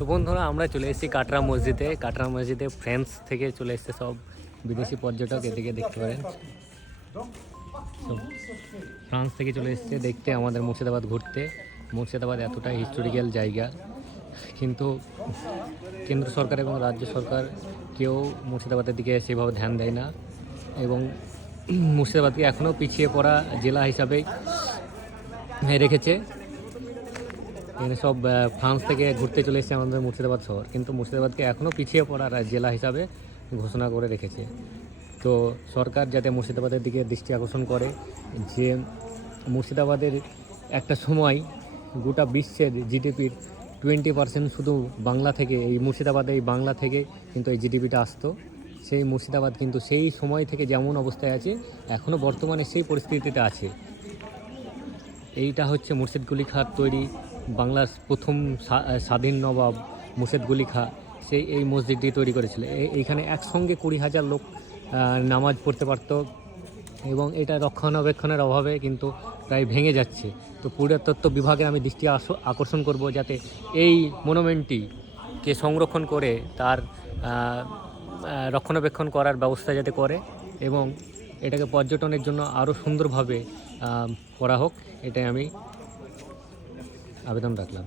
তো বন্ধুরা আমরা চলে এসেছি কাটরা মসজিদে ফ্রান্স থেকে চলে এসেছে সব বিদেশি পর্যটক, এদিকে দেখতে পারেন সব ফ্রান্স থেকে চলে এসেছে দেখতে আমাদের মুর্শিদাবাদ ঘুরতে। মুর্শিদাবাদ এতটা হিস্টোরিক্যাল জায়গা, কিন্তু কেন্দ্র সরকার এবং রাজ্য সরকার কেউ মুর্শিদাবাদের দিকে সেভাবে ধ্যান দেয় না এবং মুর্শিদাবাদকে এখনও পিছিয়ে পড়া জেলা হিসাবে রেখেছে। এখানে সব ফ্রান্স থেকে ঘুরতে চলে এসেছে আমাদের মুর্শিদাবাদ শহর, কিন্তু মুর্শিদাবাদকে এখনও পিছিয়ে পড়া জেলা হিসাবে ঘোষণা করে রেখেছে। তো সরকার যাতে মুর্শিদাবাদের দিকে দৃষ্টি আকর্ষণ করে, যে মুর্শিদাবাদের একটা সময় গোটা বিশ্বের জিডিপির 20% শুধু বাংলা থেকে, এই মুর্শিদাবাদে এই বাংলা থেকে কিন্তু এই জিডিপিটা আসতো। সেই মুর্শিদাবাদ কিন্তু সেই সময় থেকে যেমন অবস্থায় আছে এখনও বর্তমানে সেই পরিস্থিতিতে আছে। এইটা হচ্ছে মুর্শিদ কুলি খাঁর তৈরি, বাংলার প্রথম স্বাধীন নবাব মুর্শিদ কুলি খাঁ সেই এই মসজিদটি তৈরি করেছিল। এইখানে একসঙ্গে 20,000 লোক নামাজ পড়তে পারত এবং এটা রক্ষণাবেক্ষণের অভাবে কিন্তু প্রায় ভেঙে যাচ্ছে। তো পুরাতত্ত্ব বিভাগের আমি দৃষ্টি আকর্ষণ করব যাতে এই মনুমেন্টটিকে সংরক্ষণ করে তার রক্ষণাবেক্ষণ করার ব্যবস্থা যাতে করে এবং এটাকে পর্যটনের জন্য আরও সুন্দরভাবে করা হোক, এটাই আমি আবেদন রাখলাম।